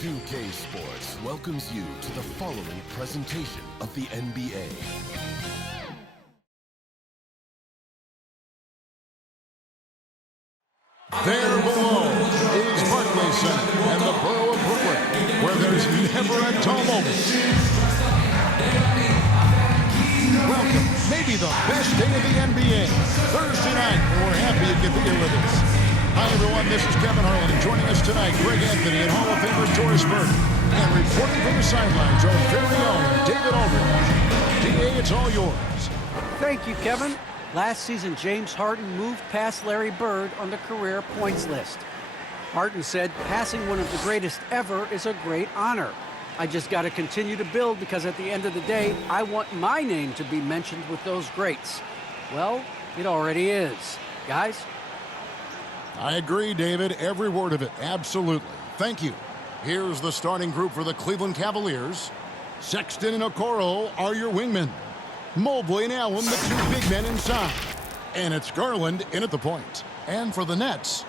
2K Sports welcomes you to the following presentation of the NBA. There below is Barclays Center and the borough of Brooklyn, where there's never a dull moment. Welcome, maybe the best day of the NBA, Thursday night, and we're happy you could be here with us. Hi everyone, this is Kevin Harlan, and joining us tonight, Greg Anthony and Hall of Famer Doris Burke, and reporting from the sidelines, our very own David Aldridge. DA, it's all yours. Thank you, Kevin. Last season, James Harden moved past Larry Bird on the career points list. Harden said, passing one of the greatest ever is a great honor. I just got to continue to build because at the end of the day, I want my name to be mentioned with those greats. Well, it already is. Guys? I agree, David. Every word of it. Absolutely. Thank you. Here's the starting group for the Cleveland Cavaliers. Sexton and Okoro are your wingmen. Mobley and Allen, the two big men inside. And it's Garland in at the point. And for the Nets,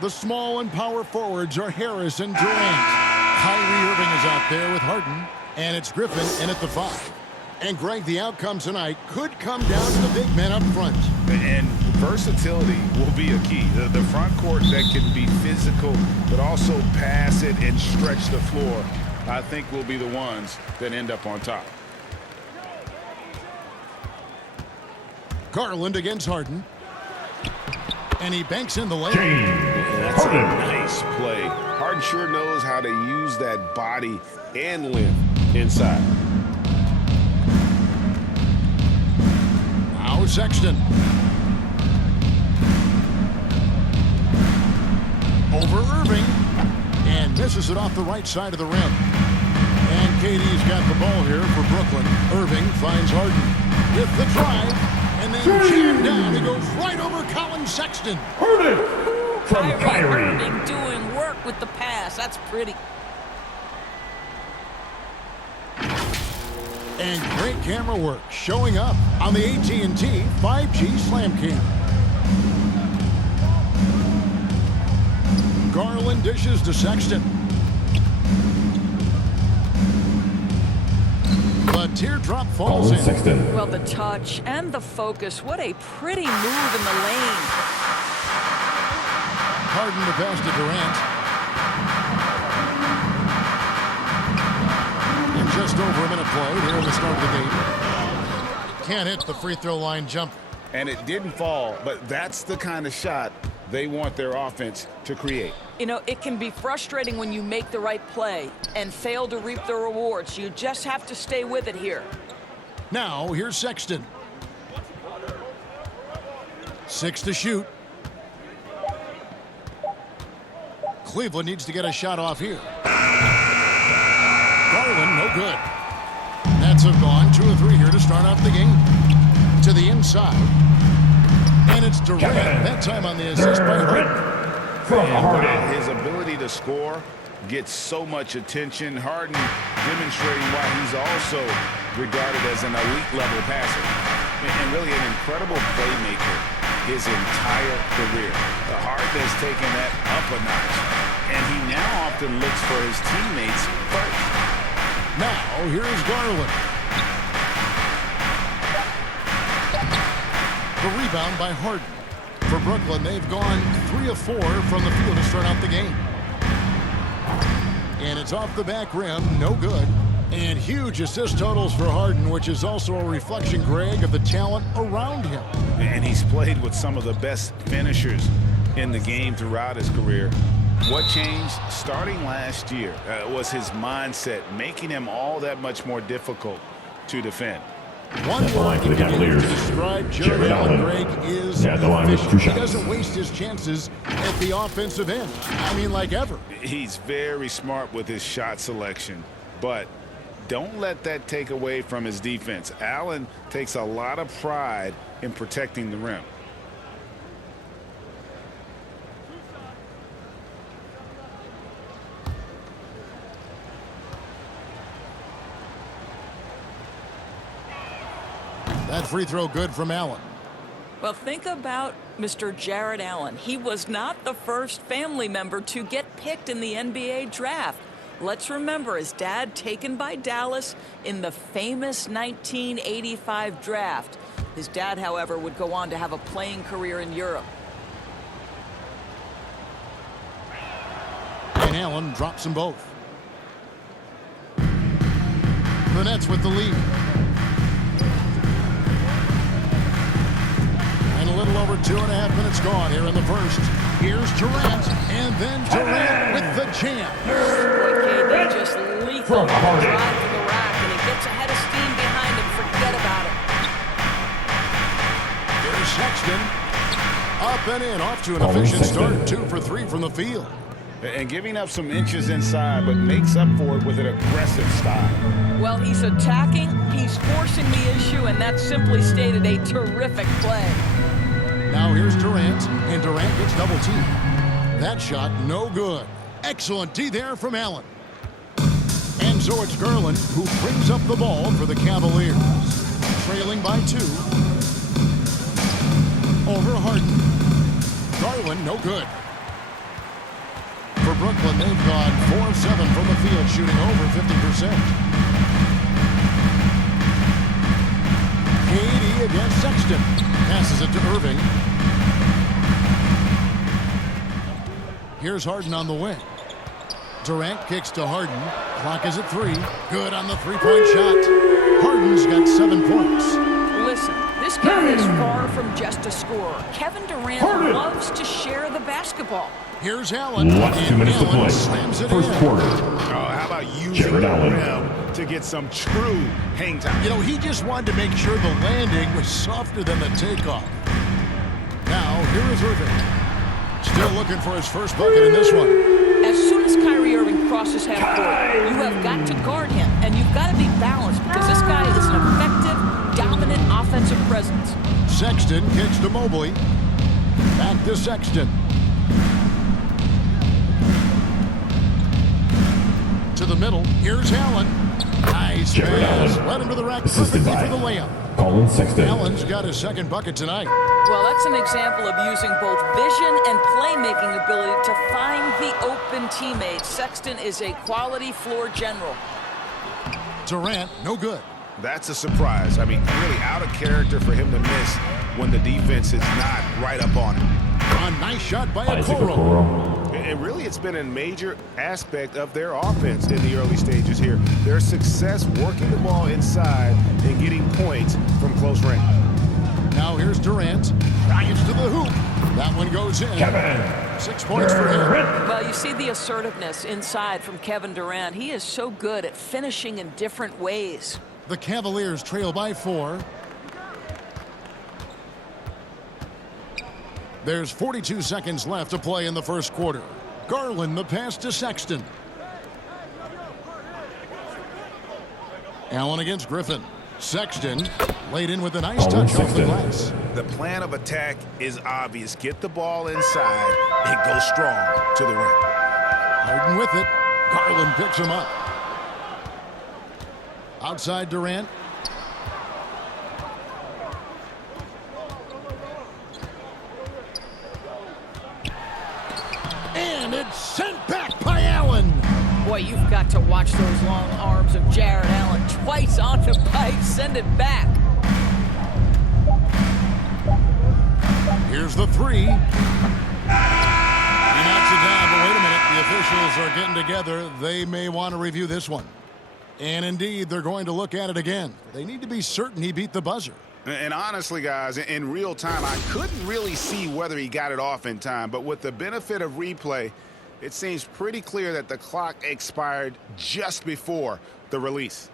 the small and power forwards are Harris and Durant. Kyrie Irving is out there with Harden. And it's Griffin in at the 5. And Greg, the outcome tonight could come down to the big men up front. And versatility will be a key. The front court that can be physical, but also pass it and stretch the floor, I think will be the ones that end up on top. Garland against Harden. And he banks in the lane. That's a nice play. Harden sure knows how to use that body and length inside. Now Sexton. Over Irving. And misses it off the right side of the rim. And KD's got the ball here for Brooklyn. Irving finds Harden with the drive. And then jammed down. He goes right over Colin Sexton. From Kyrie Irving doing work with the pass. That's pretty. And great camera work showing up on the AT&T 5G Slam Cam. Garland dishes to Sexton. The teardrop falls in. Sexton. Well, the touch and the focus. What a pretty move in the lane. Harden the pass to Durant. And just over a minute played here at the start of the game. Can't hit the free throw line jumper. And it didn't fall, but that's the kind of shot they want their offense to create. You know, it can be frustrating when you make the right play and fail to reap the rewards. You just have to stay with it here. Now, here's Sexton. 6 to shoot. Cleveland needs to get a shot off here. Garland, no good. Nets have gone 2 of 3 here to start off the game. To the inside. And it's Durant, that time on the assist by Harden. And his ability to score gets so much attention. Harden demonstrating why he's also regarded as an elite-level passer. And really an incredible playmaker his entire career. Harden has taken that up a notch. And he now often looks for his teammates first. Now, here's Garland. The rebound by Harden. For Brooklyn, they've gone 3 of 4 from the field to start out the game. And it's off the back rim, no good. And huge assist totals for Harden, which is also a reflection, Greg, of the talent around him. And he's played with some of the best finishers in the game throughout his career. What changed starting last year was his mindset, making him all that much more difficult to defend. One word to describe Jared Allen, Greg, is efficient. He doesn't waste his chances at the offensive end. I mean, like ever. He's very smart with his shot selection, but don't let that take away from his defense. Allen takes a lot of pride in protecting the rim. That free throw good from Allen. Well, think about Mr. Jared Allen. He was not the first family member to get picked in the NBA draft. Let's remember his dad taken by Dallas in the famous 1985 draft. His dad, however, would go on to have a playing career in Europe. And Allen drops them both. The Nets with the lead. And a little over 2.5 minutes gone here in the first. Here's Durant, and then Durant with the jam. Boy, KD just lethal drive to the rack, and he gets a head of steam behind him. Forget about it. Here's Sexton. Up and in, off to an efficient start. 2 for 3 from the field. And giving up some inches inside, but makes up for it with an aggressive style. Well, he's attacking, he's forcing the issue, and that's simply stated a terrific play. Now here's Durant, and Durant gets double teamed. That shot, no good. Excellent D there from Allen. And so it's Garland who brings up the ball for the Cavaliers. Trailing by 2. Over Harden. Garland, no good. For Brooklyn, they've gone 4 of 7 from the field, shooting over 50%. KD against Sexton. Passes it to Irving. Here's Harden on the wing. Durant kicks to Harden. Clock is at 3. Good on the three-point shot. Harden's got 7 points. Listen, this guy is far from just a scorer. Kevin Durant loves to share the basketball. Here's Allen. Last 2 minutes to play. First quarter. How about using the rim to get some true hang time? You know, he just wanted to make sure the landing was softer than the takeoff. Now, here is Irving. Still looking for his first bucket in this one. As soon as Kyrie Irving crosses half court, you have got to guard him, and you've got to be balanced because this guy is an effective, dominant offensive presence. Sexton kicks to Mobley. Back to Sexton. To the middle. Here's Allen. Nice pass. Led him to the rack perfectly for the layup. Colin Sexton. Allen's got his second bucket tonight. Well, that's an example of using both vision and playmaking ability to find the open teammates. Sexton is a quality floor general. Durant, no good. That's a surprise. I mean, really out of character for him to miss when the defense is not right up on him. A nice shot by Okoro. And really, it's been a major aspect of their offense in the early stages here. Their success working the ball inside and getting points from close range. Now here's Durant. Drives to the hoop. That one goes in. Kevin 6 points for him. Well, you see the assertiveness inside from Kevin Durant. He is so good at finishing in different ways. The Cavaliers trail by 4. There's 42 seconds left to play in the first quarter. Garland the pass to Sexton. Allen against Griffin. Sexton laid in with a nice touch off the glass. The plan of attack is obvious. Get the ball inside and go strong to the rim. Harden with it. Garland picks him up. Outside Durant. And it's sent back by Allen. Boy, you've got to watch those long arms of Jared Allen. Twice on the pipe, send it back. Here's the 3. He knocks it down, but wait a minute. The officials are getting together. They may want to review this one. And indeed, they're going to look at it again. They need to be certain he beat the buzzer. And honestly, guys, in real time, I couldn't really see whether he got it off in time. But with the benefit of replay, it seems pretty clear that the clock expired just before the release.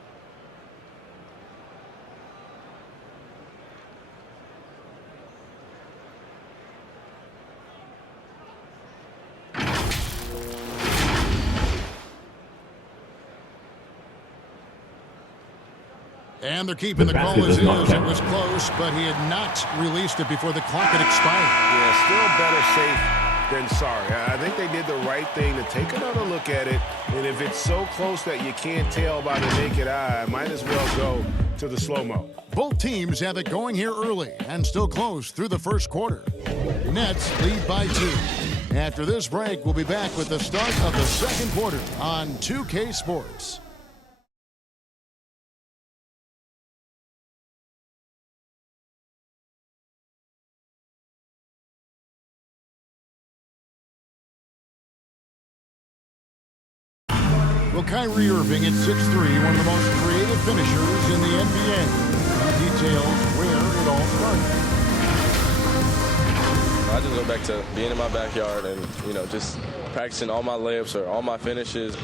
And they're keeping the call as is. It was close, but he had not released it before the clock had expired. Yeah, still better safe than sorry. I think they did the right thing to take another look at it. And if it's so close that you can't tell by the naked eye, might as well go to the slow-mo. Both teams have it going here early and still close through the first quarter. Nets lead by 2. After this break, we'll be back with the start of the second quarter on 2K Sports. Well, Kyrie Irving at 6'3", one of the most creative finishers in the NBA. He details where it all started. I just go back to being in my backyard and, just practicing all my layups or all my finishes.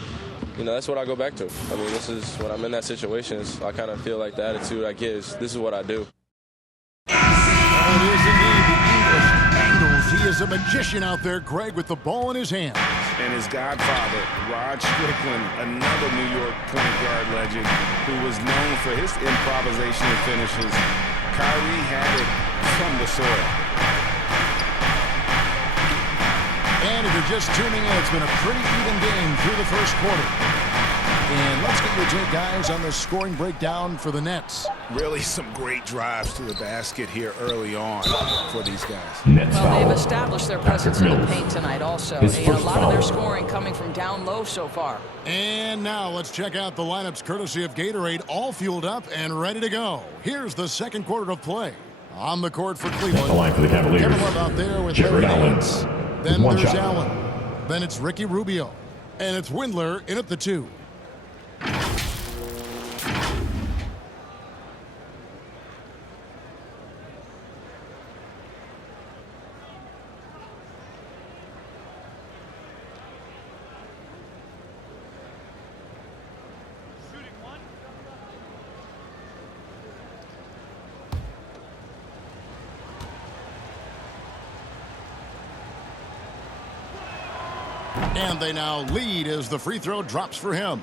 That's what I go back to. I mean, this is when I'm in that situation, I kind of feel like the attitude I get is this is what I do. It is indeed the English angles. He is a magician out there, Greg, with the ball in his hand. And his godfather, Rod Strickland, another New York point guard legend who was known for his improvisational finishes. Kyrie had it from the soil. And if you're just tuning in, it's been a pretty even game through the first quarter. And let's get your take, guys, on the scoring breakdown for the Nets. Really some great drives to the basket here early on for these guys. Well, they've established their presence in the paint tonight also. A lot of their scoring coming from down low so far. And now let's check out the lineups courtesy of Gatorade, all fueled up and ready to go. Here's the second quarter of play. On the court for Cleveland. The line for the Cavaliers. Kevin Love out there with Jared Allen. Then One there's shot. Allen. Then it's Ricky Rubio. And it's Windler in at the 2. And they now lead as the free throw drops for him.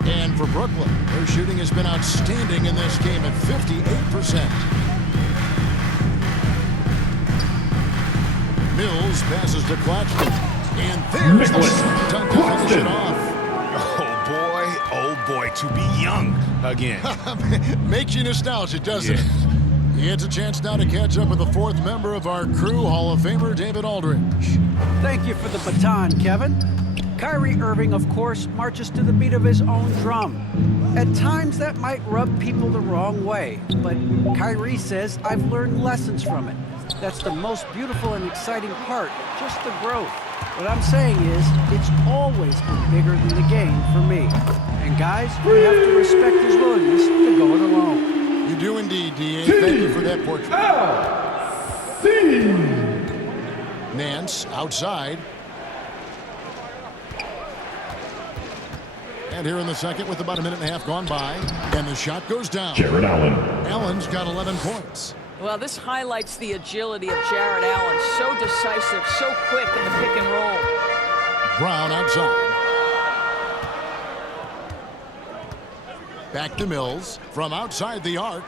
And for Brooklyn, their shooting has been outstanding in this game at 58%. Mills passes to Claxton. And there's the dunk to finish it off. Oh boy, to be young again. Makes you nostalgic, doesn't it? It's a chance now to catch up with the fourth member of our crew, Hall of Famer David Aldridge. Thank you for the baton, Kevin. Kyrie Irving, of course, marches to the beat of his own drum. At times, that might rub people the wrong way, but Kyrie says, I've learned lessons from it. That's the most beautiful and exciting part, just the growth. What I'm saying is, it's always been bigger than the game for me. And guys, we have to respect his willingness to go it alone. You do indeed, D.A. Thank you for that portrait. Nance outside. And here in the second with about a minute and a half gone by. And the shot goes down. Jared Allen. Allen's got 11 points. Well, this highlights the agility of Jared Allen. So decisive, so quick in the pick and roll. Brown outside. Back to Mills from outside the arc.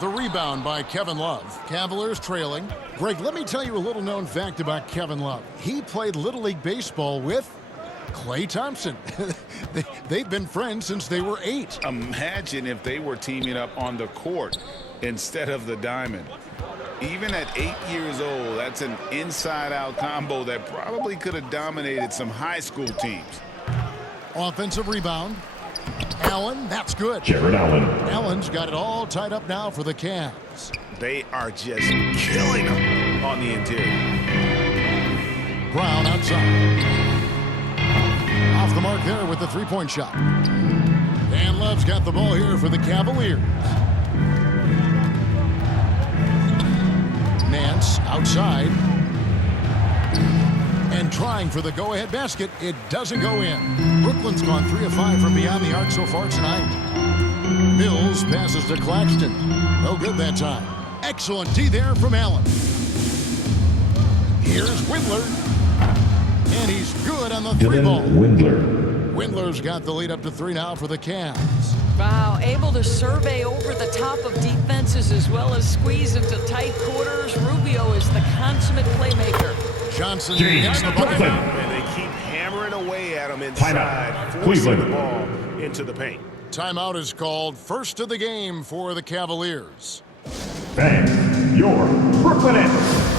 The rebound by Kevin Love. Cavaliers trailing. Greg, let me tell you a little known fact about Kevin Love. He played Little League Baseball with Klay Thompson. They've been friends since they were 8. Imagine if they were teaming up on the court instead of the diamond. Even at 8 years old, that's an inside-out combo that probably could have dominated some high school teams. Offensive rebound. Allen, that's good. Jared Allen. Allen's got it all tied up now for the Cavs. They are just killing them on the interior. Brown outside. Off the mark there with the three-point shot. And Love's got the ball here for the Cavaliers. Nance outside. And trying for the go-ahead basket. It doesn't go in. Brooklyn's gone 3 of 5 from beyond the arc so far tonight. Mills passes to Claxton. No good that time. Excellent D there from Allen. Here's Windler. And he's good on the three ball. Windler. Windler's got the lead up to 3 now for the Cavs. Wow, able to survey over the top of defenses as well as squeeze into tight quarters. Rubio is the consummate playmaker. Johnson James gets the bucket. And they keep hammering away at him inside, forcing Cleveland. the ball into the paint. Timeout is called. First of the game for the Cavaliers. Bang. Your Brooklyn Nets.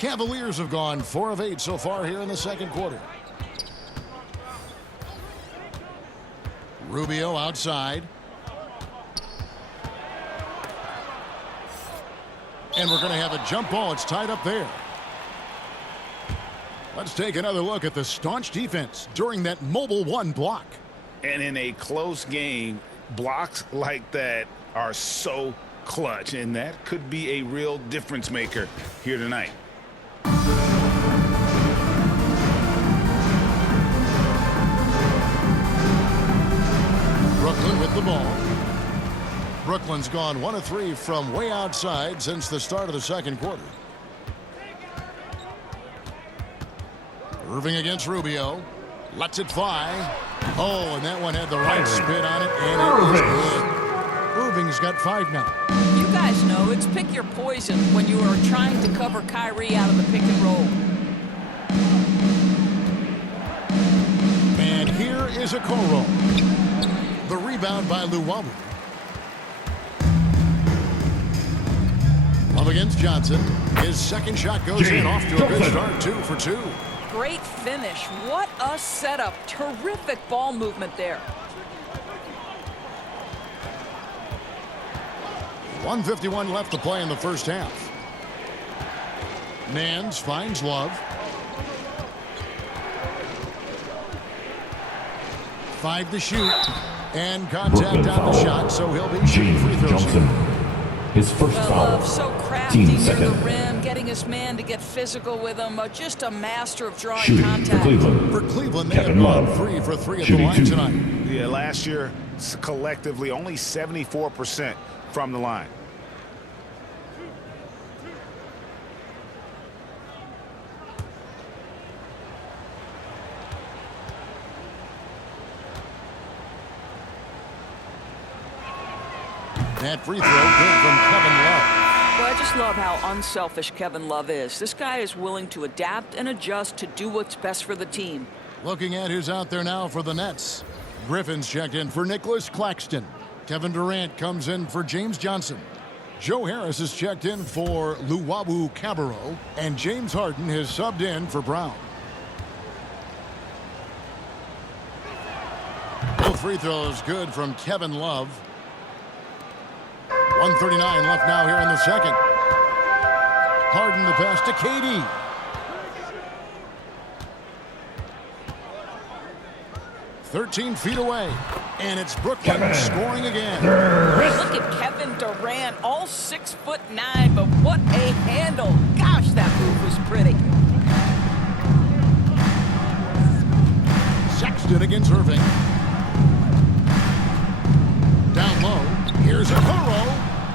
Cavaliers have gone 4 of 8 so far here in the second quarter. Rubio outside. And we're going to have a jump ball. It's tied up there. Let's take another look at the staunch defense during that mobile 1 block. And in a close game, blocks like that are so clutch, and that could be a real difference maker here tonight. Brooklyn with the ball. Brooklyn's gone 1 of 3 from way outside since the start of the second quarter. Irving against Rubio. Lets it fly. Oh, and that one had the right spin on it, and it was good. Irving's got 5 now. You guys know it's pick your poison when you are trying to cover Kyrie out of the pick and roll. And here is a Okoro. The rebound by Luwawu. Love against Johnson. His second shot goes in, off to a good start. 2 for 2. Great finish. What a setup. Terrific ball movement there. 1:51 left to play in the first half. Nance finds Love. 5 to shoot. And contact on the shot, so he'll be shooting free throws. His first foul. Love, so crafty near the second. rim, getting his man to get physical with him. Just a master of drawing Shooting contact. For Cleveland, they have Kevin gone Love. 3 for 3 at the Shooting line 2. tonight. Yeah, last year, collectively, only 74% from the line. That free throw good from Kevin Love. Well, I just love how unselfish Kevin Love is. This guy is willing to adapt and adjust to do what's best for the team. Looking at who's out there now for the Nets. Griffin's checked in for Nicholas Claxton. Kevin Durant comes in for James Johnson. Joe Harris is checked in for Luwawu Cabarro. And James Harden has subbed in for Brown. Both free throws good from Kevin Love. 1:39 left now here in the second. Harden the pass to KD. "13 feet away, and it's Brooklyn scoring again." Look at Kevin Durant, all 6'9", but what a handle. Gosh, that move was pretty. Sexton against Irving. Down low, here's Okoro,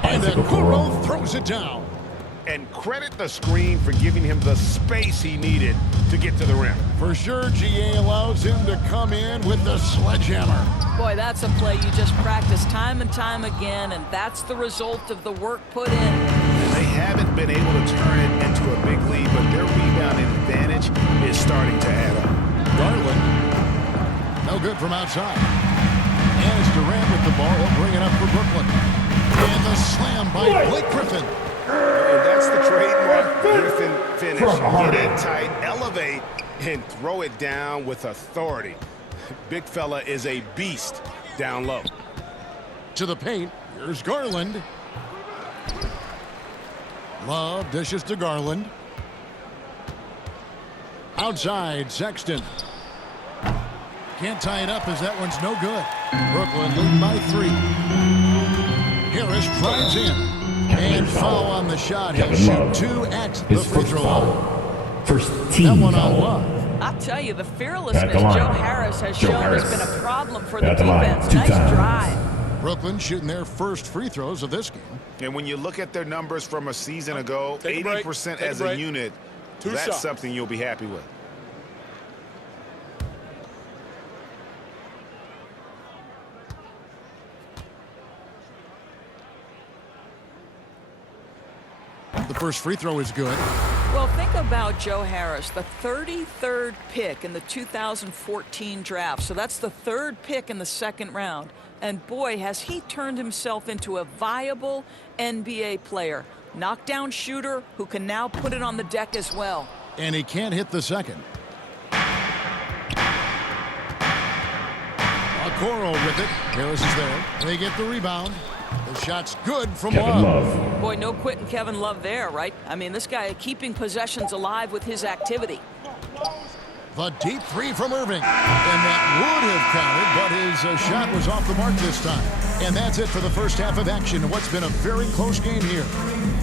and Okoro throws it down. And credit the screen for giving him the space he needed to get to the rim. For sure, GA allows him to come in with the sledgehammer. Boy, that's a play you just practice time and time again, and that's the result of the work put in. They haven't been able to turn it into a big lead, but their rebound advantage is starting to add up. Garland, no good from outside. As Durant with the ball, he'll bring it up for Brooklyn. And the slam by Blake Griffin. And that's the trademark Griffin finish. Get in tight, elevate, and throw it down with authority. Big fella is a beast down low. To the paint, here's Garland. Love dishes to Garland. Outside, Sexton. Can't tie it up as that one's no good. Brooklyn leading by 3. Harris drives in. And foul on the shot. He'll shoot 2 at the free throw line. First That team one on foul. Love. I'll tell you, the fearlessness At the line. Joe Harris has Joe shown Harris. has been a problem for the At the line. defense. 2 Nice times. drive. Brooklyn shooting their first free throws of this game. And when you look at their numbers from a season ago, Take a break. 80% Take a as a break. unit, 2 that's shots. something you'll be happy with. The first free throw is good. Well, think about Joe Harris, the 33rd pick in the 2014 draft. So that's the 3rd pick in the second round. And boy, has he turned himself into a viable NBA player. Knockdown shooter who can now put it on the deck as well. And he can't hit the second. Okoro with it. Harris is there. They get the rebound. The shot's good from Kevin Love. Love. Boy, no quitting Kevin Love there, right? I mean, this guy keeping possessions alive with his activity. The deep three from Irving. And that would have counted, but his shot was off the mark this time. And that's it for the first half of action in what's been a very close game here.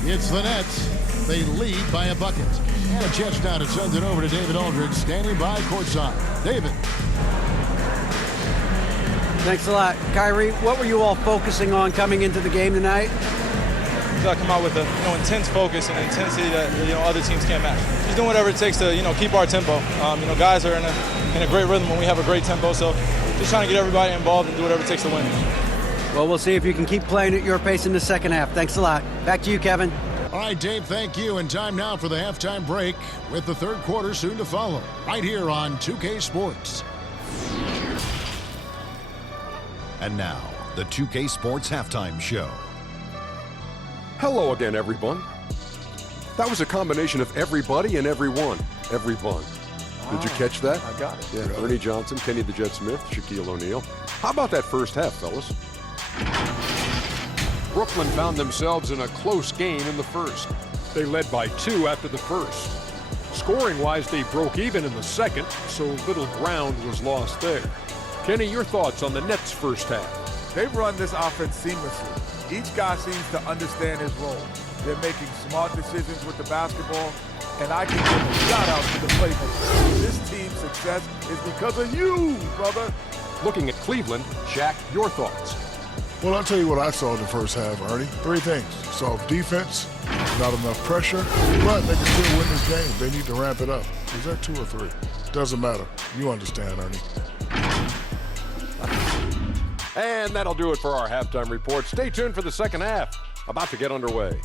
It's the Nets. They lead by a bucket. And a chance now to send it over to David Aldridge, standing by courtside. David. Thanks a lot. Kyrie, what were you all focusing on coming into the game tonight? I come out with a intense focus and intensity that other teams can't match. Just doing whatever it takes to keep our tempo. Guys are in a great rhythm when we have a great tempo, so just trying to get everybody involved and do whatever it takes to win. Well, we'll see if you can keep playing at your pace in the second half. Thanks a lot. Back to you, Kevin. All right, Dave, thank you. And time now for the halftime break with the third quarter soon to follow right here on 2K Sports. And now, the 2K Sports Halftime Show. Hello again, everyone. That was a combination of everybody and everyone. Everyone. Did you catch that? I got it. Yeah, Ernie Johnson, Kenny the Jet Smith, Shaquille O'Neal. How about that first half, fellas? Brooklyn found themselves in a close game in the first. They led by 2 after the first. Scoring-wise, they broke even in the second, so little ground was lost there. Kenny, your thoughts on the Nets' first half? They've run this offense seamlessly. Each guy seems to understand his role. They're making smart decisions with the basketball, and I can give a shout-out to the playmakers. This team's success is because of you, brother. Looking at Cleveland, Shaq, your thoughts? Well, I'll tell you what I saw in the first half, Ernie. 3 things. Soft defense, not enough pressure, but they can still win this game. They need to ramp it up. Is that 2 or 3? Doesn't matter. You understand, Ernie. And that'll do it for our halftime report. Stay tuned for the second half. About to get underway.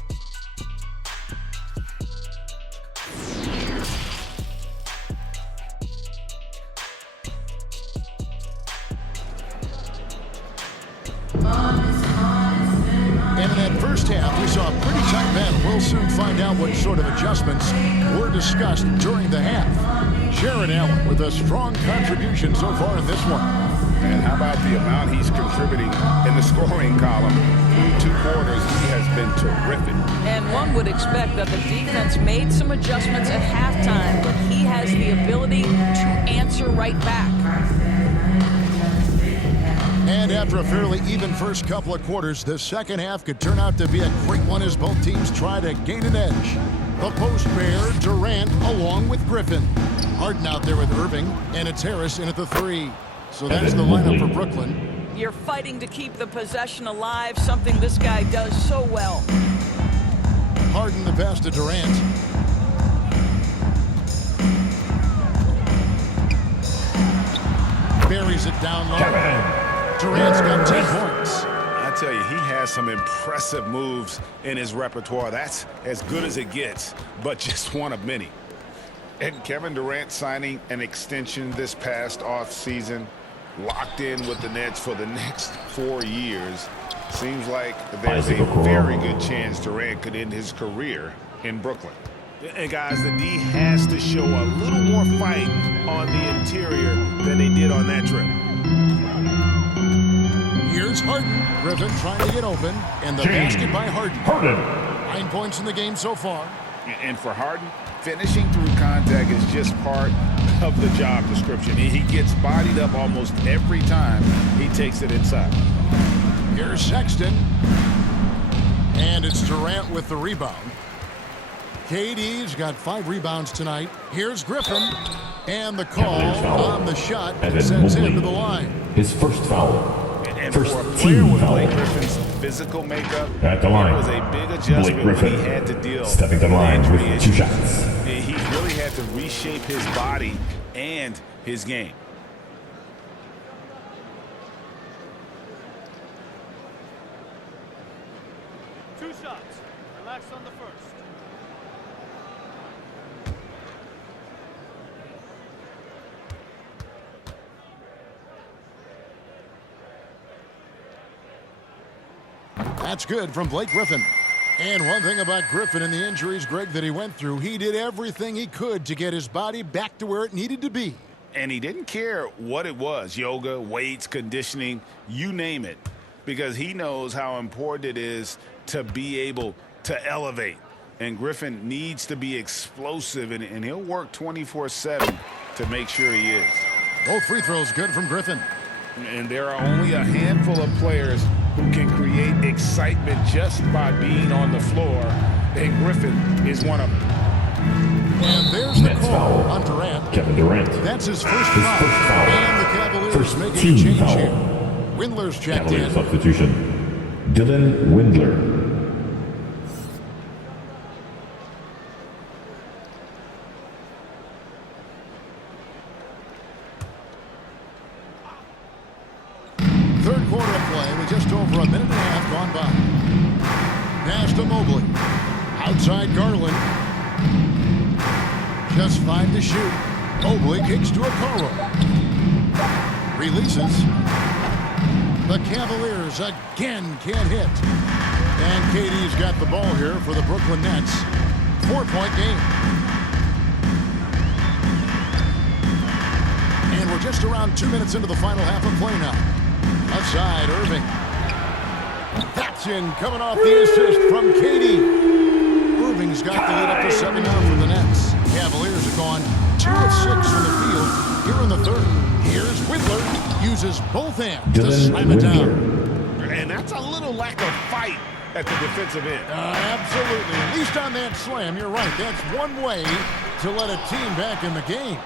And in that first half, we saw a pretty tight battle. We'll soon find out what sort of adjustments were discussed during the half. Sharon Allen with a strong contribution so far in this one. And how about the amount he's contributing in the scoring column? Through 2 quarters, he has been terrific. And one would expect that the defense made some adjustments at halftime, but he has the ability to answer right back. And after a fairly even first couple of quarters, the second half could turn out to be a great one as both teams try to gain an edge. The post pair, Durant along with Griffin. Harden out there with Irving, and it's Harris in at the 3. So that's the lineup for Brooklyn. You're fighting to keep the possession alive, something this guy does so well. Harden the pass to Durant. Buries it down low. Durant's got 10 points. I tell you, he has some impressive moves in his repertoire. That's as good as it gets, but just one of many. And Kevin Durant signing an extension this past offseason, locked in with the Nets for the next 4 years. Seems like there's a very good chance Durant could end his career in Brooklyn. And guys, the D has to show a little more fight on the interior than they did on that trip. Here's Harden. Griffin trying to get open, and the basket by Harden. 9 points in the game so far. And for Harden, finishing through contact is just part of the job description. He gets bodied up almost every time he takes it inside. Here's Sexton. And it's Durant with the rebound. KD's got 5 rebounds tonight. Here's Griffin. And the call on the shot sends him to the line. His first foul. And First for a player team with foul. Blake Griffin's physical makeup, At the line. it was a big adjustment Blake Griffin when he had to deal stepping the with line injury with 2 issues. shots. He really had to reshape his body and his game. Two shots. Relax on the first. That's good from Blake Griffin. And one thing about Griffin and the injuries, Greg, that he went through, he did everything he could to get his body back to where it needed to be. And he didn't care what it was, yoga, weights, conditioning, you name it, because he knows how important it is to be able to elevate. And Griffin needs to be explosive, and he'll work 24/7 to make sure he is. Both free throws good from Griffin. And there are only a handful of players who can create excitement just by being on the floor, and Griffin is one of them. And there's the Next call foul on Durant. Kevin Durant. That's his first His foul. first foul. And the Cavaliers First making a team change foul. here. Windler's checked Cavalier in. substitution. Dylan Windler. Third quarter of play with just over a minute and a half gone by. Pass to Mobley. Outside Garland. Just 5 to shoot. Mobley kicks to Okoro. Releases. The Cavaliers again can't hit. And KD's got the ball here for the Brooklyn Nets. 4-point game. And we're just around 2 minutes into the final half of play now. Outside, Irving. That's in, coming off the assist from KD. Irving's got the lead up to 7 now for the Nets. Cavaliers have gone 2 of 6 from the field here in the third. Here's Windler. Uses both hands to slam it down. And that's a little lack of fight at the defensive end. Absolutely. At least on that slam, you're right. That's one way to let a team back in the game.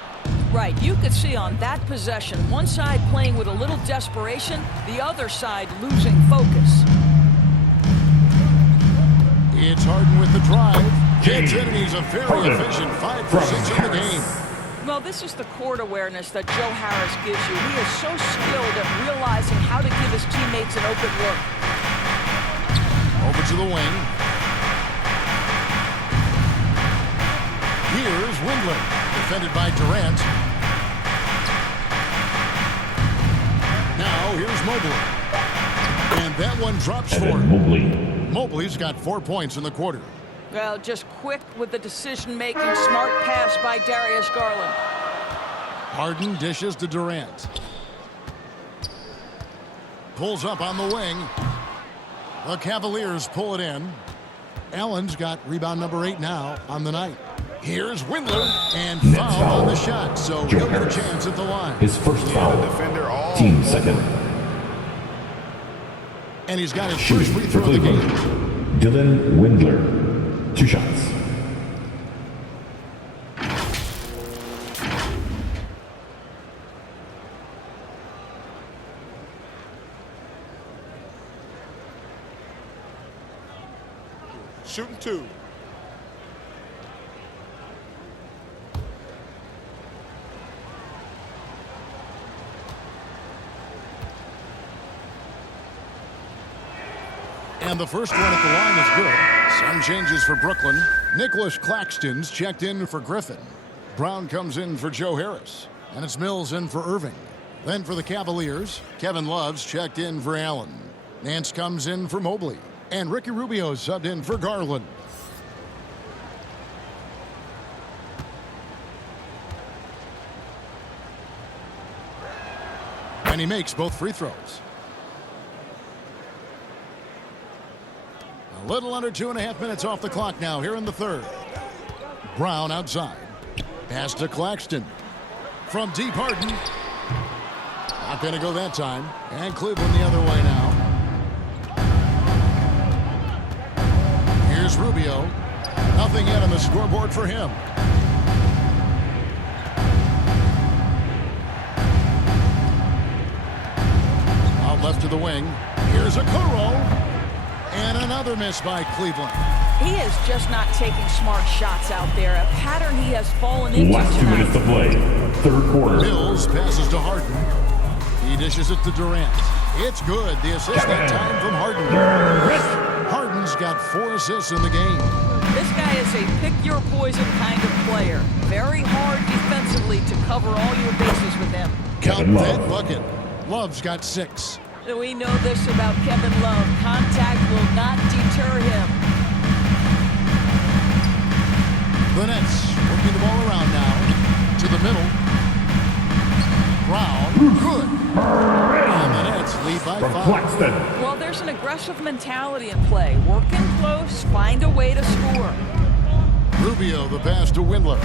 Right, you could see on that possession, one side playing with a little desperation, the other side losing focus. It's Harden with the drive. Gets in, and he's a very efficient 5 for 6 in the game. Well, this is the court awareness that Joe Harris gives you. He is so skilled at realizing how to give his teammates an open look. Over to the wing. Here's Windler, defended by Durant. Now here's Mobley. And that one drops for him. Mobley's got 4 points in the quarter. Well, just quick with the decision-making, smart pass by Darius Garland. Harden dishes to Durant. Pulls up on the wing. The Cavaliers pull it in. Allen's got rebound number 8 now on the night. Here's Windler, and foul on the shot, so he'll get a chance at the line. His first foul. Team second. And he's got his first free throw of the game. Dylan Windler. 2 shots. Shooting 2. And the first one at the line is good. Some changes for Brooklyn. Nicholas Claxton's checked in for Griffin. Brown comes in for Joe Harris. And it's Mills in for Irving. Then for the Cavaliers, Kevin Love's checked in for Allen. Nance comes in for Mobley. And Ricky Rubio subbed in for Garland. And he makes both free throws. A little under 2.5 minutes off the clock now here in the third. Brown outside. Pass to Claxton. From deep, Harden. Not going to go that time. And Cleveland the other way now. Here's Rubio. Nothing yet on the scoreboard for him. Out left to the wing. Here's Okoro. And another miss by Cleveland. He is just not taking smart shots out there. A pattern he has fallen into Last 2 minutes to play. Third quarter. Mills passes to Harden. He dishes it to Durant. It's good. The assist that time from Harden. Harden's got 4 assists in the game. This guy is a pick-your-poison kind of player. Very hard defensively to cover all your bases with him. Count that bucket. Love's got 6. We know this about Kevin Love. Contact will not deter him. The Nets working the ball around now. To the middle. Brown, good. And the Nets lead by 5. Well, there's an aggressive mentality in play. Working close, find a way to score. Rubio, the pass to Windler.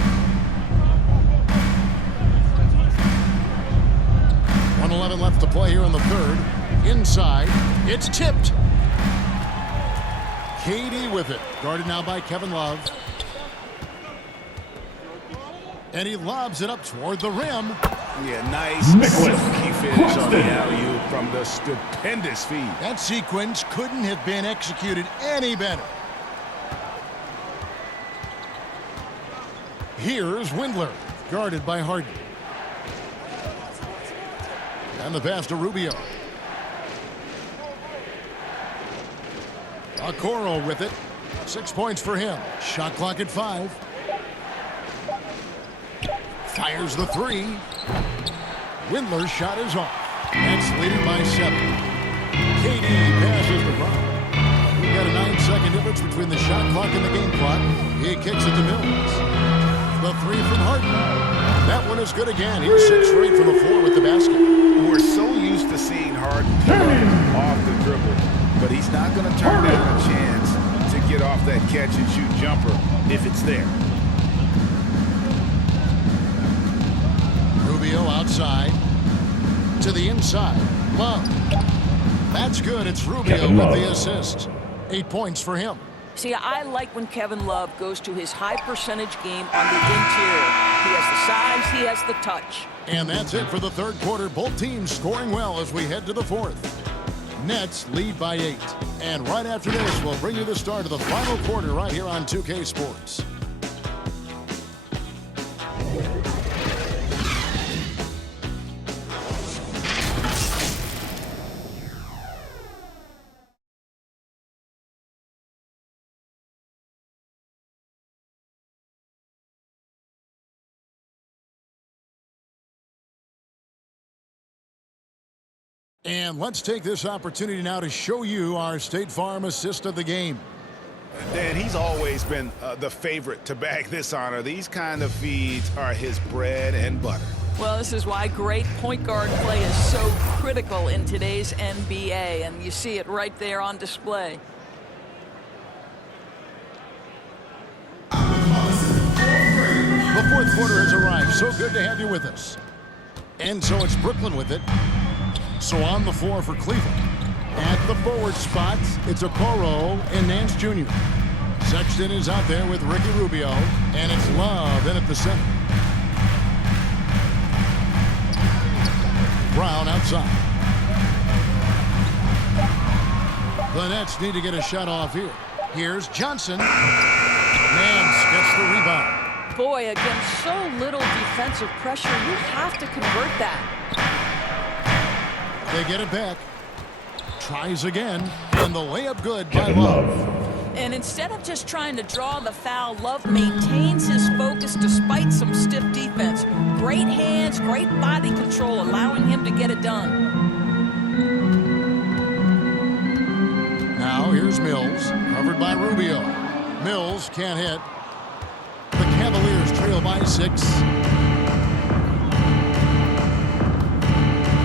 1:11 left to play here in the third. Inside, it's tipped. KD with it. Guarded now by Kevin Love. And he lobs it up toward the rim. Yeah, nice silky finish on the alley-oop from the stupendous feed. That sequence couldn't have been executed any better. Here's Windler, guarded by Harden. And the pass to Rubio. Okoro with it. 6 points for him. Shot clock at 5. Fires the 3. Windler's shot is off. That's leading by 7. KD passes the ball. We've got a 9-second difference between the shot clock and the game clock. He kicks it to Mills. The 3 from Harden. That one is good again. He's 6 straight from the floor with the basket. We're so used to seeing Harden off the dribble, but he's not going to turn down a chance to get off that catch-and-shoot jumper if it's there. Rubio outside to the inside. Love. That's good. It's Rubio with the assist. 8 points for him. See, I like when Kevin Love goes to his high percentage game on the interior. He has the size, he has the touch. And that's it for the third quarter. Both teams scoring well as we head to the fourth. Nets lead by 8. And right after this, we'll bring you the start of the final quarter right here on 2K Sports. And let's take this opportunity now to show you our State Farm assist of the game. Dan, he's always been the favorite to bag this honor. These kind of feeds are his bread and butter. Well, this is why great point guard play is so critical in today's NBA, and you see it right there on display. The fourth quarter has arrived. So good to have you with us. And so it's Brooklyn with it. So on the floor for Cleveland. At the forward spot, it's Okoro and Nance Jr. Sexton is out there with Ricky Rubio, and it's Love in at the center. Brown outside. The Nets need to get a shot off here. Here's Johnson. Nance gets the rebound. Boy, against so little defensive pressure, you have to convert that. They get it back. Tries again. And the layup good by Love. And instead of just trying to draw the foul, Love maintains his focus despite some stiff defense. Great hands, great body control, allowing him to get it done. Now here's Mills, covered by Rubio. Mills can't hit. The Cavaliers trail by 6.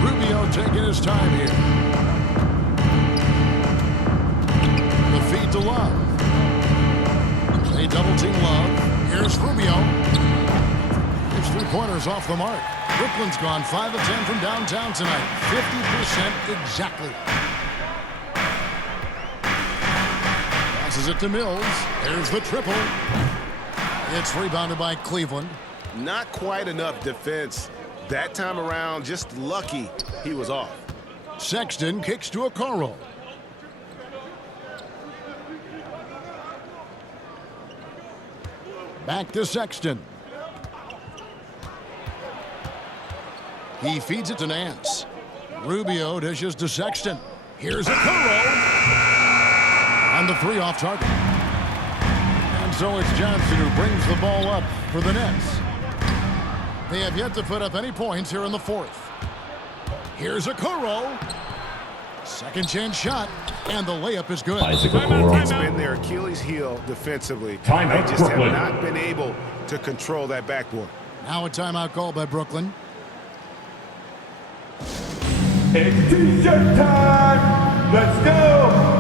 Rubio taking his time here. The feed to Love. They double team Love. Here's Rubio. His 3-pointers off the mark. Brooklyn's gone 5 of 10 from downtown tonight. 50% exactly. Passes it to Mills. There's the triple. It's rebounded by Cleveland. Not quite enough defense. That time around, just lucky he was off. Sexton kicks to Okoro. Back to Sexton. He feeds it to Nance. Rubio dishes to Sexton. Here's Okoro. On the 3 off target. And so it's Johnson who brings the ball up for the Nets. They have yet to put up any points here in the fourth. Here's Okoro. Second chance shot, and the layup is good. Isaac Okoro. It's been their Achilles heel defensively. Timeout, They just Brooklyn. have not been able to control that backboard. Now a timeout call by Brooklyn. It's T-shirt time. Let's go.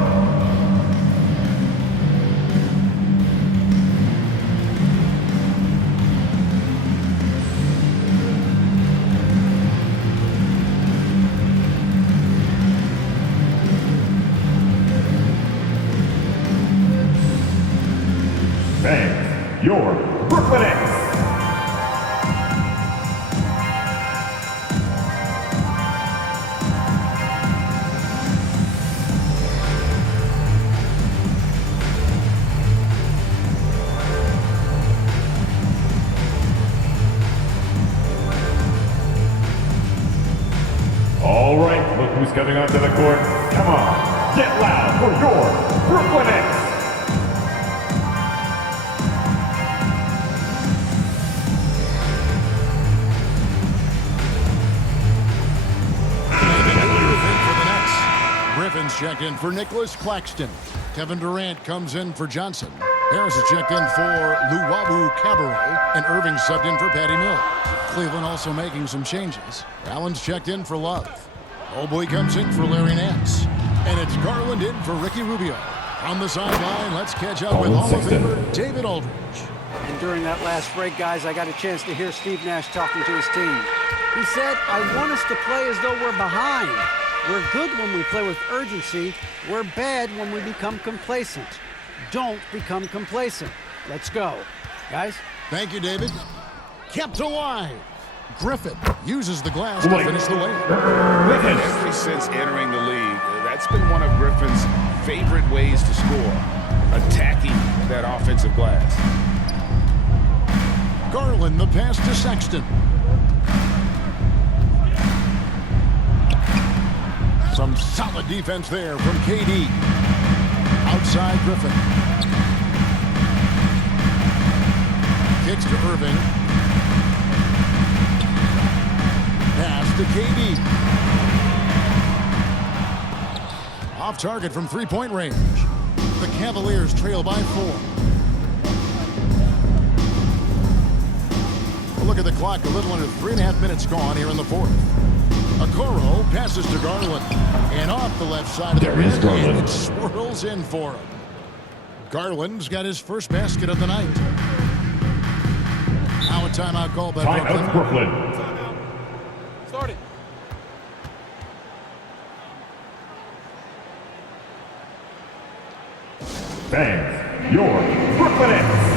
Thanks. Your Brooklyn X. All right, look who's coming onto the court. Come on, get loud for your Brooklyn X. Griffin's checked in for Nicholas Claxton. Kevin Durant comes in for Johnson. Harris is checked in for Luwawu Cabarrot, and Irving subbed in for Patty Mills. Cleveland also making some changes. Allen's checked in for Love. Oldboy comes in for Larry Nance. And it's Garland in for Ricky Rubio. On the sideline, let's catch up with Hall of Famer David Aldridge. And during that last break, guys, I got a chance to hear Steve Nash talking to his team. He said, I want us to play as though we're behind. We're good when we play with urgency. We're bad when we become complacent. Don't become complacent. Let's go. Guys? Thank you, David. Kept alive. Griffin uses the glass to finish the layup. Ever since entering the league, that's been one of Griffin's favorite ways to score, attacking that offensive glass. Garland, the pass to Sexton. Some solid defense there from KD. Outside Griffin. Kicks to Irving. Pass to KD. Off target from three-point range. The Cavaliers trail by 4. A look at the clock. A little under 3.5 minutes gone here in the fourth. Okoro passes to Garland. And off the left side of the rim, and it swirls in for him. Garland's got his first basket of the night. Now a timeout call by Brooklyn. Timeout. Starting. Thanks. Your Brooklyn X.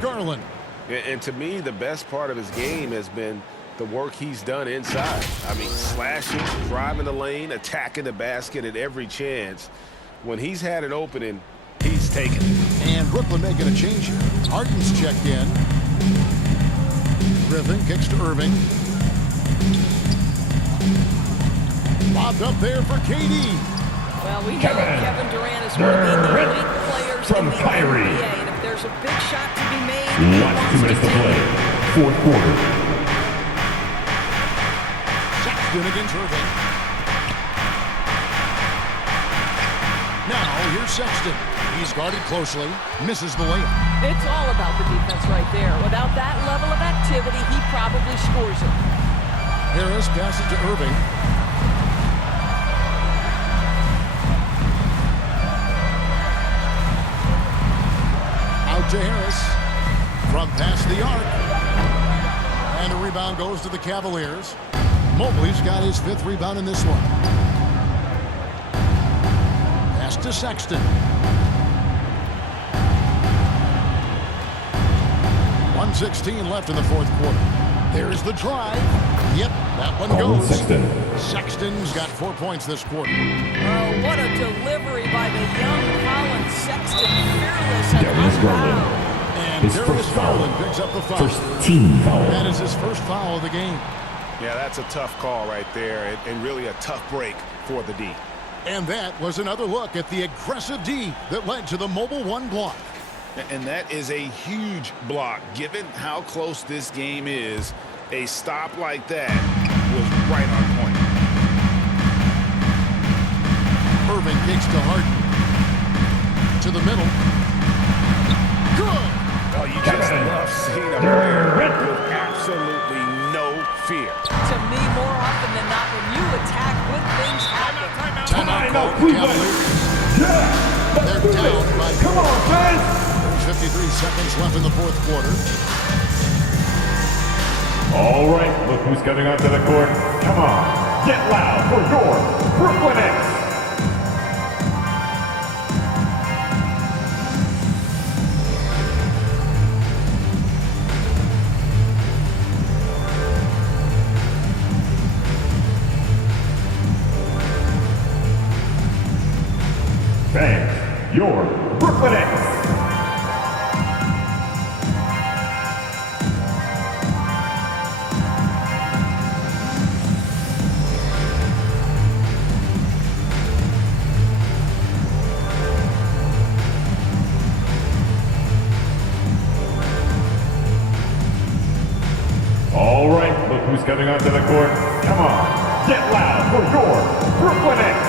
Garland. And to me, the best part of his game has been the work he's done inside. I mean, slashing, driving the lane, attacking the basket at every chance. When he's had an opening, he's taken it. And Brooklyn making a change here. Harden's checked in. Griffin kicks to Irving. Lobbed up there for KD. Well, we know Kevin Durant is one of the elite players from in the Kyrie. NBA, and if there's a big shot to be made, Last 2 minutes to play. Fourth quarter. Sexton against Irving. Now here's Sexton. He's guarded closely, misses the layup. It's all about the defense right there. Without that level of activity, he probably scores it. Harris passes to Irving. to Harris. From past the arc. And a rebound goes to the Cavaliers. Mobley's got his 5th rebound in this one. Pass to Sexton. 1:16 left in the 4th quarter. There's the drive. Yep, that one goes. Sexton's got 4 points this quarter. Oh, what a delivery by the young Colin Sexton. Fearless and unbound. And Darius Garland picks up the foul. First team foul. That is his first foul of the game. Yeah, that's a tough call right there, and really a tough break for the D. And that was another look at the aggressive D that led to the Mobile 1 block. And that is a huge block. Given how close this game is, a stop like that was right on point. Irving kicks to Harden. To the middle. Good! Oh, you just love seeing a player with absolutely no fear. To me, more often than not, when you attack, good things happen. Timeout, Cavaliers. They're down by 4. Come on, guys! 53 seconds left in the 4th quarter. All right, look who's coming onto the court. Come on, get loud for your Brooklyn Nets. Fans, your Brooklyn Nets. All right, look who's coming onto the court. Come on, get loud for your Brooklyn Nets.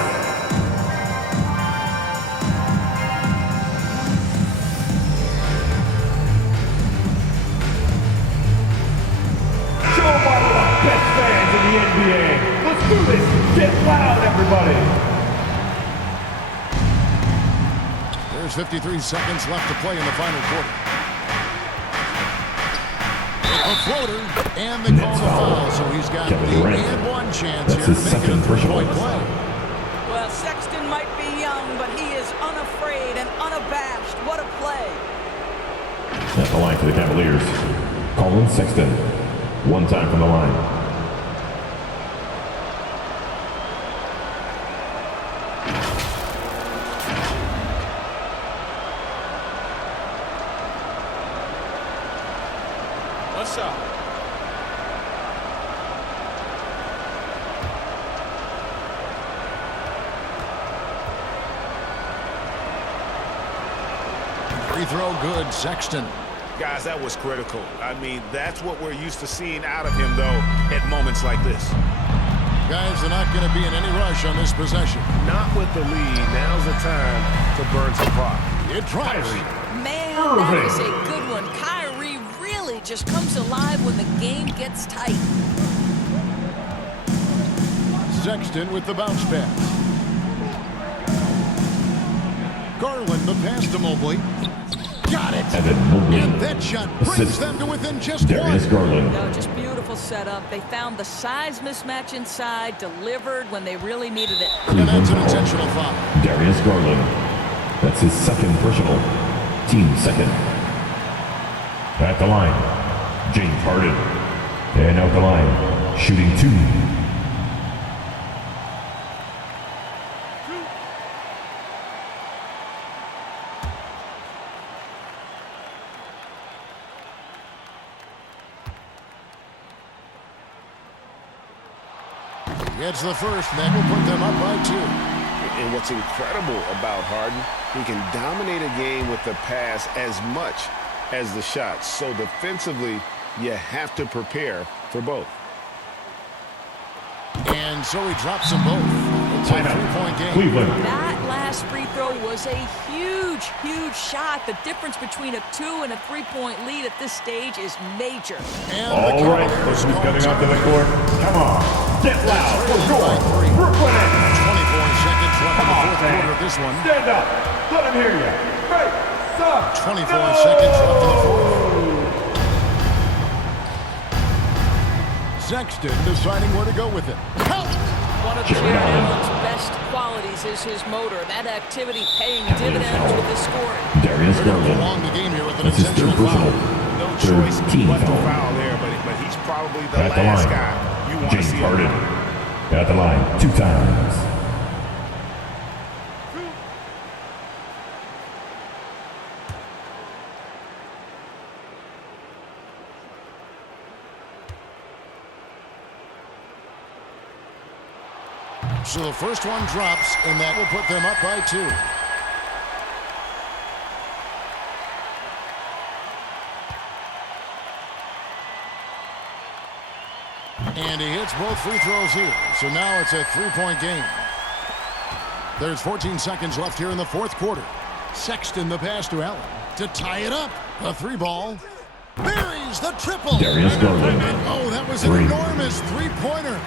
Show them one of the best fans in the NBA. Let's do this. Get loud, everybody. There's 53 seconds left to play in the final quarter. A floater, and they call the foul, so he's got the and 1 chance here to make it a 3-point play. Well, Sexton might be young, but he is unafraid and unabashed. What a play. At the line for the Cavaliers, Colin Sexton. 1 time from the line. What's up? Free throw good, Sexton. Guys, that was critical. I mean, that's what we're used to seeing out of him, though, at moments like this. Guys, they're not going to be in any rush on this possession. Not with the lead. Now's the time to burn some clock. It drives. Man, that is a good one. Kyrie really just comes alive when the game gets tight. Sexton with the bounce pass. Garland the pass to Mobley. Got it. And that shot brings them to within just 1. No, just beautiful setup. They found the size mismatch inside, delivered when they really needed it. And that's an intentional foul. Darius Garland. That's his 2nd personal. Team 2nd. At the line, James Harden. And out the line, shooting 2. Gets the first, that will put them up by 2. And what's incredible about Harden, he can dominate a game with the pass as much as the shots. So defensively, you have to prepare for both. And so he drops them both. It's a 3-point game. Cleveland. That last free throw was a huge, huge shot. The difference between a 2 and a 3-point lead at this stage is major. All right, look who's coming onto the court. Come on, get loud for your Brooklyn Nets. 24 seconds left in the 4th quarter of this one. Stand up. Let him hear you. Hey. 24 seconds left in the fourth. Sexton deciding where to go with it. One of Jared Allen's best qualities is his motor. That activity paying dividends with his scoring. Darius They're going to Garland. prolong the game here with an That's his intentional third foul. personal. No choice Team but to foul. foul there, but he's probably the At the last line, guy you want to James see. Harden. At the line, 2 times. So the first one drops, and that will put them up by 2. And he hits both free throws here. So now it's a 3-point game. There's 14 seconds left here in the fourth quarter. Sexton the pass to Allen to tie it up. A 3-ball. Buries the triple. Darius Garland. Oh, that was an enormous 3-pointer.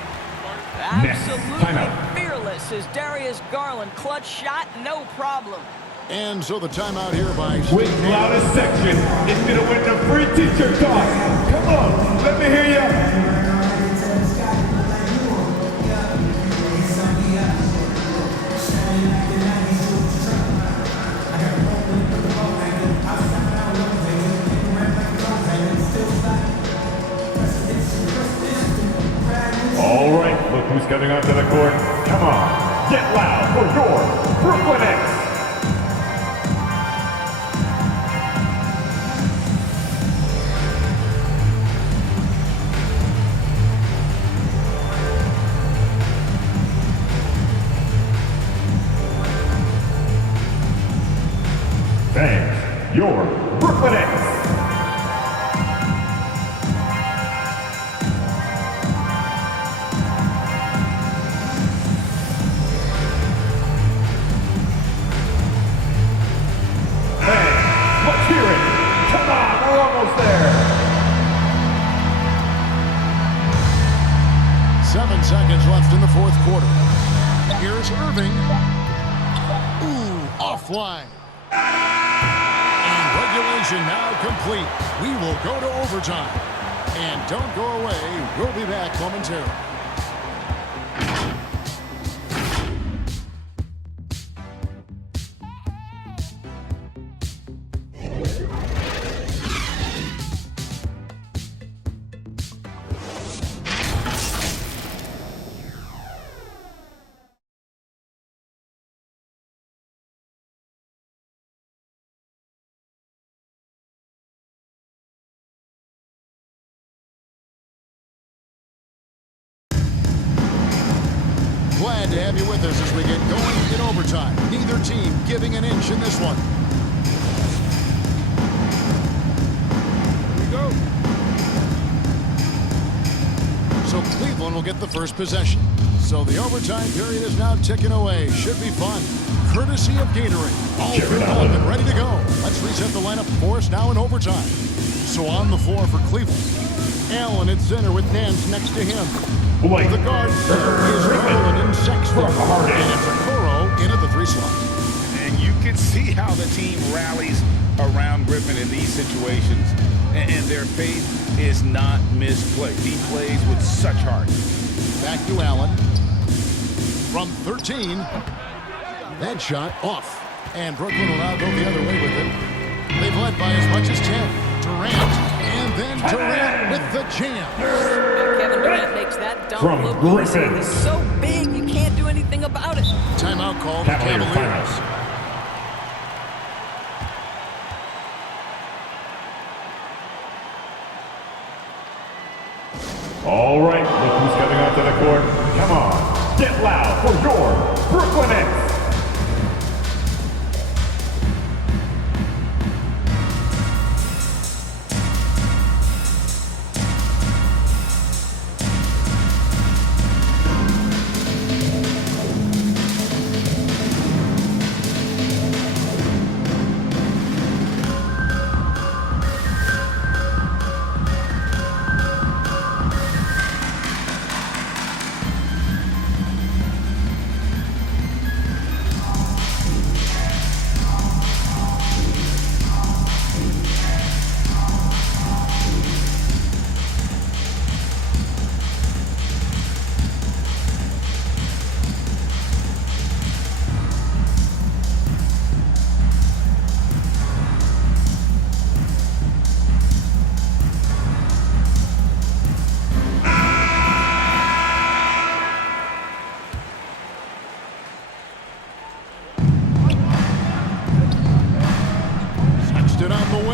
Absolutely fearless is Darius Garland. Clutch shot, no problem. And so the timeout here by With loudest section, it's going to win the free t-shirt toss. Come on, let me hear you. All right, look who's coming onto the court. Come on, get loud for your Brooklyn X. Thanks, your Brooklyn X. Let's hear it. Come on, we're almost there. 7 seconds left in the fourth quarter. Here's Irving. Ooh, offline. And regulation now complete. We will go to overtime. And don't go away. We'll be back momentarily. Glad to have you with us as we get going in overtime. Neither team giving an inch in this one. Here we go. So Cleveland will get the first possession. So the overtime period is now ticking away. Should be fun. Courtesy of Gatorade. All filled up and ready to go. Let's reset the lineup for us now in overtime. So on the floor for Cleveland. Allen at center with Nance next to him. The guard is Garland and Sexton. And it's Okoro in at the 3 slot. And you can see how the team rallies around Griffin in these situations. And their faith is not misplaced. He plays with such heart. Back to Allen. From 13. That shot off. And Brooklyn will now go the other way with it. They've led by as much as 10. Durant. And then Durant with the jam. Kevin Durant makes that dunk From look easy. Griffin. He's so big, you can't do anything about it. Timeout call for Cavaliers. Cavaliers. All right, look who's coming onto the court. Come on, get loud for your Brooklyn X.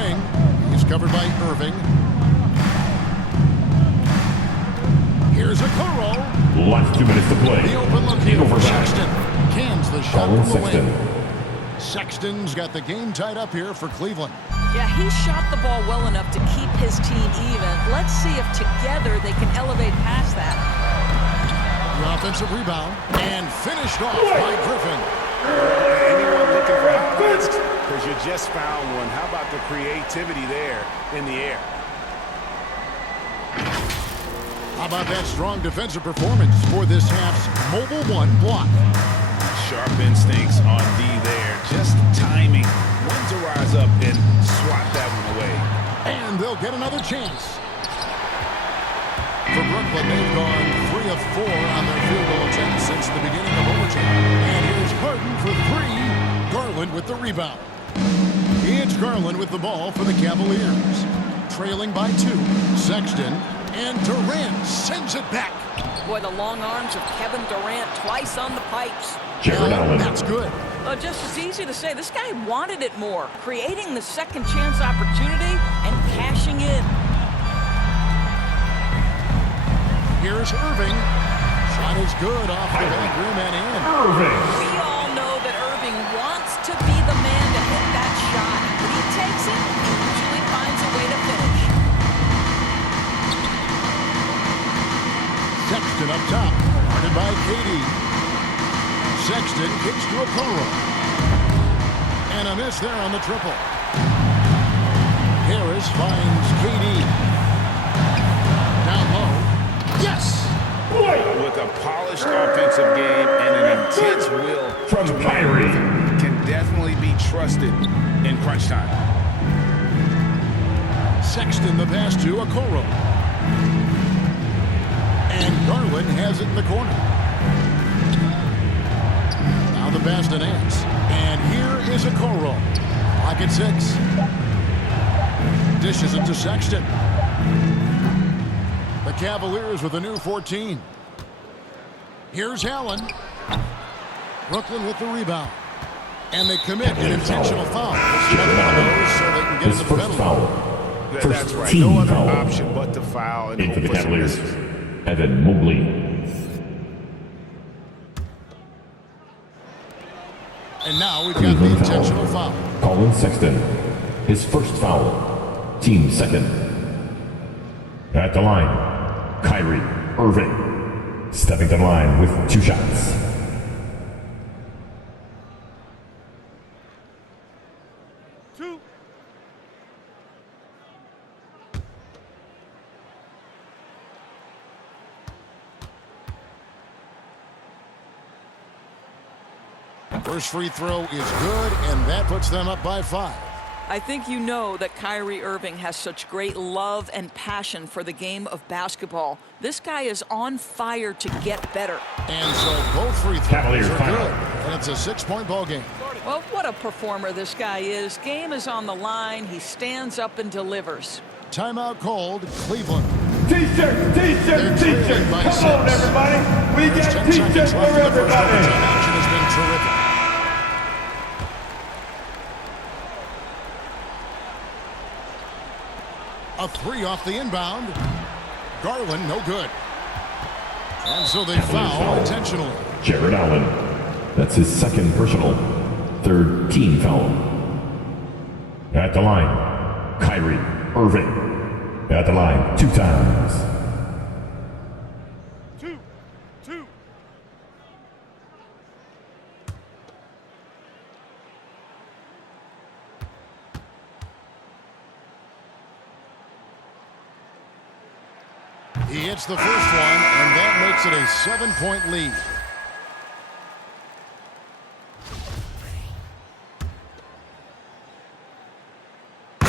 wing. He's covered by Irving. Here's a Okoro. Last 2 minutes to play. The open look here for Sexton. Cans the shot Colin from the Sexton. wing. Sexton's got the game tied up here for Cleveland. Yeah, he shot the ball well enough to keep his team even. Let's see if together they can elevate past that. The offensive rebound and finished off by Griffin. Anyone looking for highlights? Because you just found one. How about the creativity there in the air? How about that strong defensive performance for this half's Mobile 1 block? Sharp instincts on D there. Just timing. When to rise up and swat that one away. And they'll get another chance. For Brooklyn, they've gone 3 of 4 on their field goal attempts since the beginning of overtime. And here's Harden for 3. Garland with the rebound. It's Garland with the ball for the Cavaliers. Trailing by 2. Sexton and Durant sends it back. Boy, the long arms of Kevin Durant twice on the pipes. Jared Allen. That's good. Just as easy to say, this guy wanted it more, creating the second chance opportunity and cashing in. Here's Irving. Shot is good off the back rim and in. Irving. We all know that Irving wants to be the man to hit that shot. When he takes it, he usually finds a way to finish. Sexton up top. Guarded by Katie. Sexton kicks to Okoro. And a miss there on the triple. Harris finds Katie. Down low. Yes! With a polished offensive game and an intense will From to win, Kyrie. can definitely be trusted in crunch time. Sexton the pass to Okoro. And Garland has it in the corner. Now the pass to Nance. And here is Okoro. Clock at 6. Dishes it to Sexton. The Cavaliers with a new 14. Here's Allen. Brooklyn with the rebound. And they commit an intentional foul. So they can get His the first penalty. foul. That's First right. team No other foul. option but to foul. And In for the hope for some Cavaliers, misses. Evan Mobley. And now we've got the Cleveland intentional foul. foul. Colin Sexton. His first foul. Team second. At the line, Kyrie Irving. Stepping to the line with 2 shots. First free throw is good, and that puts them up by 5. I think you know that Kyrie Irving has such great love and passion for the game of basketball. This guy is on fire to get better. And so both free throws Cavaliers are final. good, and it's a 6-point ball game. Well, what a performer this guy is. Game is on the line. He stands up and delivers. Timeout called. Cleveland. T-shirt, They're T-shirt, trailing T-shirt. by Come 6. on, everybody. We There's got 10 seconds T-shirts left for in the first everybody. overtime. Action has been terrific. A 3 off the inbound. Garland, no good. And so they foul intentionally. Jared Allen. That's his second personal. Third team foul. At the line, Kyrie Irving. At the line 2 times. 2. He hits the first one, and that makes it a 7-point lead.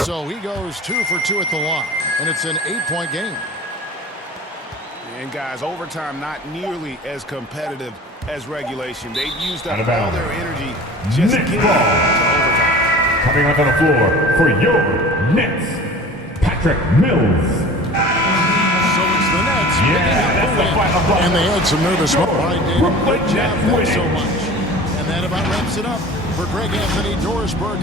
So he goes 2 for 2 at the line, and it's an 8-point game. And guys, overtime not nearly as competitive as regulation. They've used up Out of all bounds. their energy just Nick getting Ball. to overtime. Coming onto the floor for your Nets, Patrick Mills. So it's the Nets. Yeah, that's the final ball. And they had some nervous moments. All right, David, Brooklyn good job. Nets Thanks so winning. much. And that about wraps it up. For Greg Anthony, Doris Burke.